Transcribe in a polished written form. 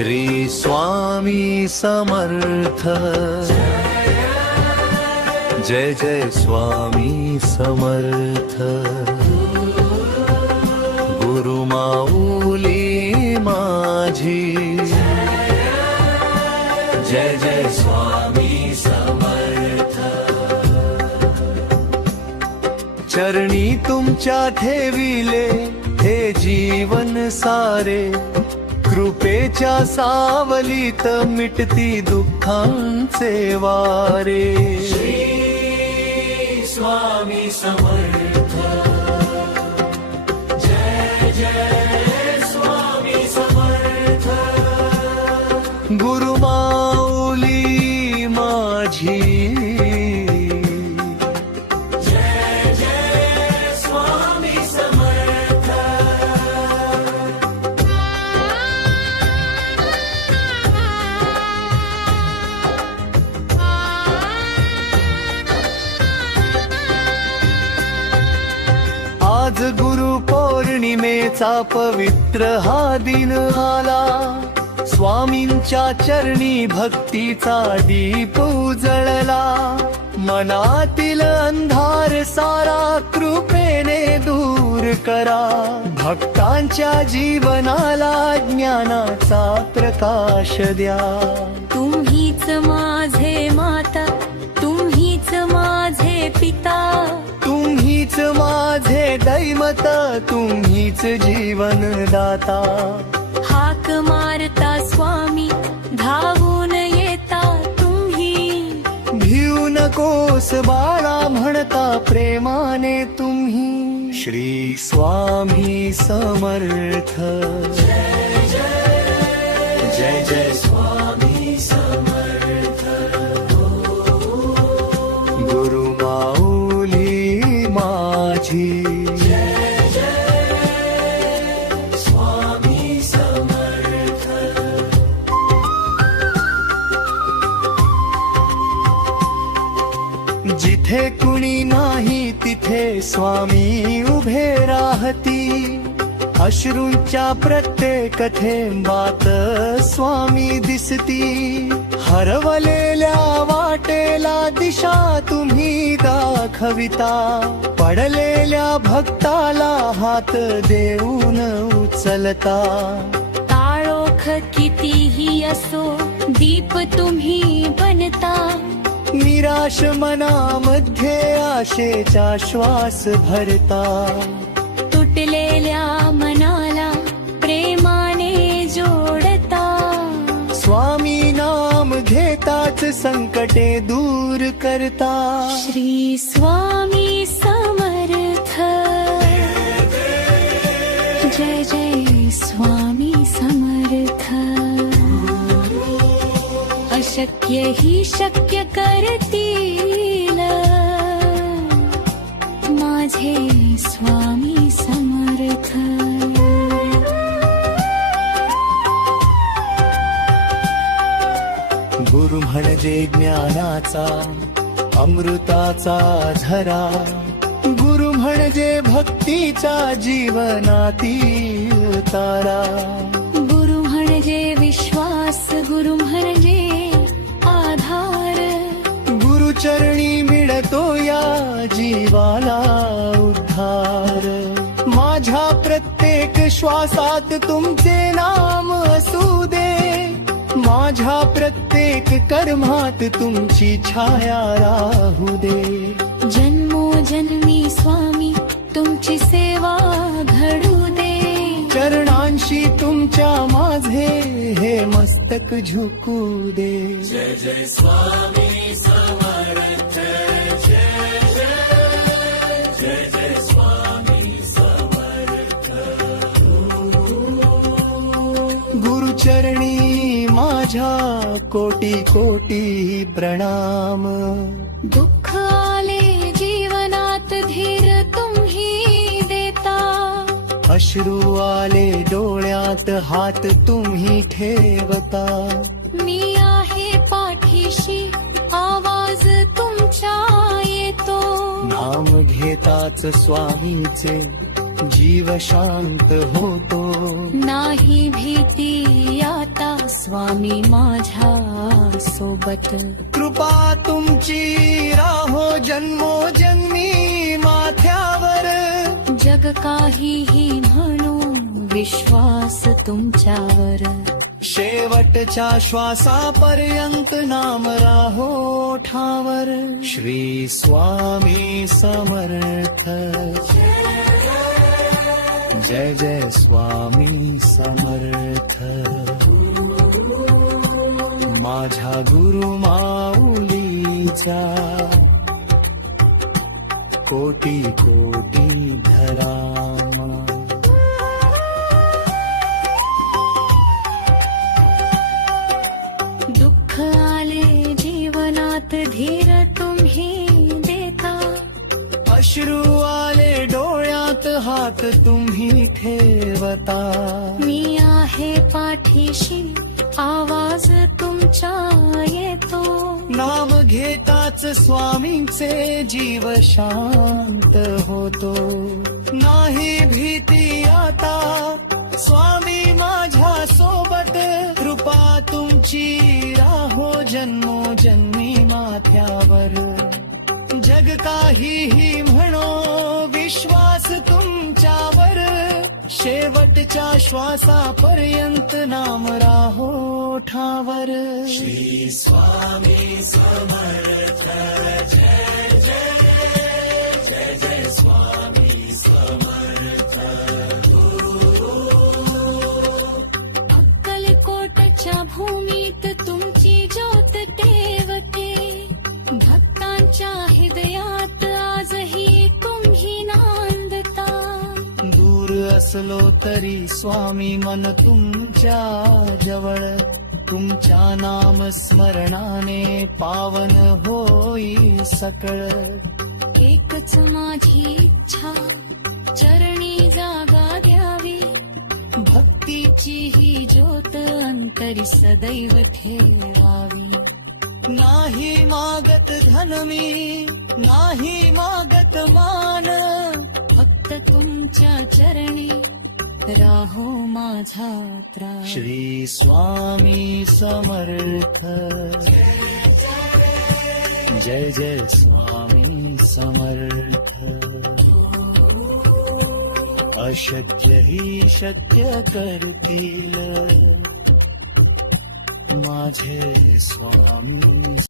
श्री स्वामी समर्थ। जय जय स्वामी समर्थ। गुरु माऊली माझी। जय जय स्वामी समर्थ। चरणी तुमच्या ठेविले हे जीवन सारे, कृपेच्या सावलीत मिटती दुःखांचे वारे। श्री स्वामी समर्थ। जय जय स्वामी समर्थ। गुरु माऊली माझी। आज गुरु पौर्णिमेचा पवित्र हा दिन आला, स्वामींच्या चरणी भक्तीचा दीप उजळला। मनातील अंधार सारा कृपेने दूर करा, भक्तांच्या जीवनाला ज्ञानाचा प्रकाश द्या। तुम्हीच माझे माता, तुम्हीच माझे पिता, तुम्हीच माझे दैवत, तुम्हीच जीवनदाता। हाक मारता स्वामी धावून येता तुम्ही, भिऊ नकोस बाळा म्हणता प्रेमाने तुम्ही। श्री स्वामी समर्थ। जय जय स्वामी समर्थ। गुरु माऊली माझी। जिथे कुणी नाही तिथे स्वामी उभे राहती, अश्रूंच्या प्रत्येक थेंबात स्वामी दिसती। हरवलेल्या वाटेला दिशा तुम्ही दाखविता, पडलेल्या भक्ताला हात देऊन उचलता। काळोख कितीही असो दीप तुम्ही बनता, निराश मनामध्ये आशेचा श्वास भरता। तुटलेल्या मनाला प्रेमाने जोडता, स्वामी नाम घेताच संकटे दूर करता। श्री स्वामी समर्थ। जय जय स्वामी समर्थ। अशक्य ही शक्य करतील माझे स्वामी समर्थ। गुरु म्हणजे ज्ञानाचा अमृताचा झरा, गुरु म्हणजे भक्तीचा जीवनातील तारा। गुरु म्हणजे विश्वास, गुरु म्हणजे आधार, गुरुचरणी मिळतो या जीवाला उद्धार। माझ्या प्रत्येक श्वासात तुमचे नाम असू दे, माझ्या प्रत्येक कर्मात तुमची छाया राहू दे। जन्मोजन्मी स्वामी तुमची सेवा घडू दे, चरणांशी तुमच्या माझे हे मस्तक झुकू दे। जय जय स्वामी समर्थ। जय जय स्वामी समर्थ। गुरुचरणी माझ्या कोटी कोटी प्रणाम। दुःख आले जीवनात धीर तुम्ही देता, अश्रू आले डोळ्यात हात तुम्ही ठेवता। मी आहे पाठीशी आवाज तुमच्या येतो, नाम घेताच स्वामीचे जीव शांत होतो. नाही भीती आता स्वामी माझ्या सोबत. कृपा तुमची राहो जन्मोजन्मी माथ्यावर. जग काहीही म्हणू विश्वास तुमच्यावर. शेवटच्या श्वासापर्यंत नाम राहो ठावर. श्री स्वामी समर्थ. जय जय स्वामी समर्थ. माझ्या गुरु माऊलीचा कोटी कोटी धरामा. दुःख आले जीवनात धीर तुम्ही देता. अश्रू आले डोळ्यात हात तुम्ही ठेवता. मी आहे पाठीशी आवाज तुमचा येतो. नाम घेताच स्वामींचे जीव शांत होतो. नाही भीती आता स्वामी माझ्या सोबत. कृपा तुमची राहो जन्मोजन्मी माथ्यावर. जग काहीही म्हणो विश्वास तुमच्यावर. शेवटच्या श्वासापर्यंत नाम राहो ठावर. श्री स्वामी समर्थ. जय जय जय जय स्वामी समर्थ. अक्कलकोटच्या भूमीत तुमची ज्योत तेवते. भक्तांच्या हृदयात आजही तुम्ही नांदता. दूर असलो तरी स्वामी मन तुमच्या जवळ. तुमच्या नाम स्मरणाने पावन होई सकळ. एकच माझी इच्छा चरणी जागा द्यावी. भक्तीची ही ज्योत अंतरी सदैव ठेवावी. नाही मागत धन मी, नाही मागत मान. फक्त तुमच्या चरणी राहो माझा त्राण. श्री स्वामी समर्थ. जय जय स्वामी समर्थ. अशक्य ही शक्य करतील माझे स्वामी.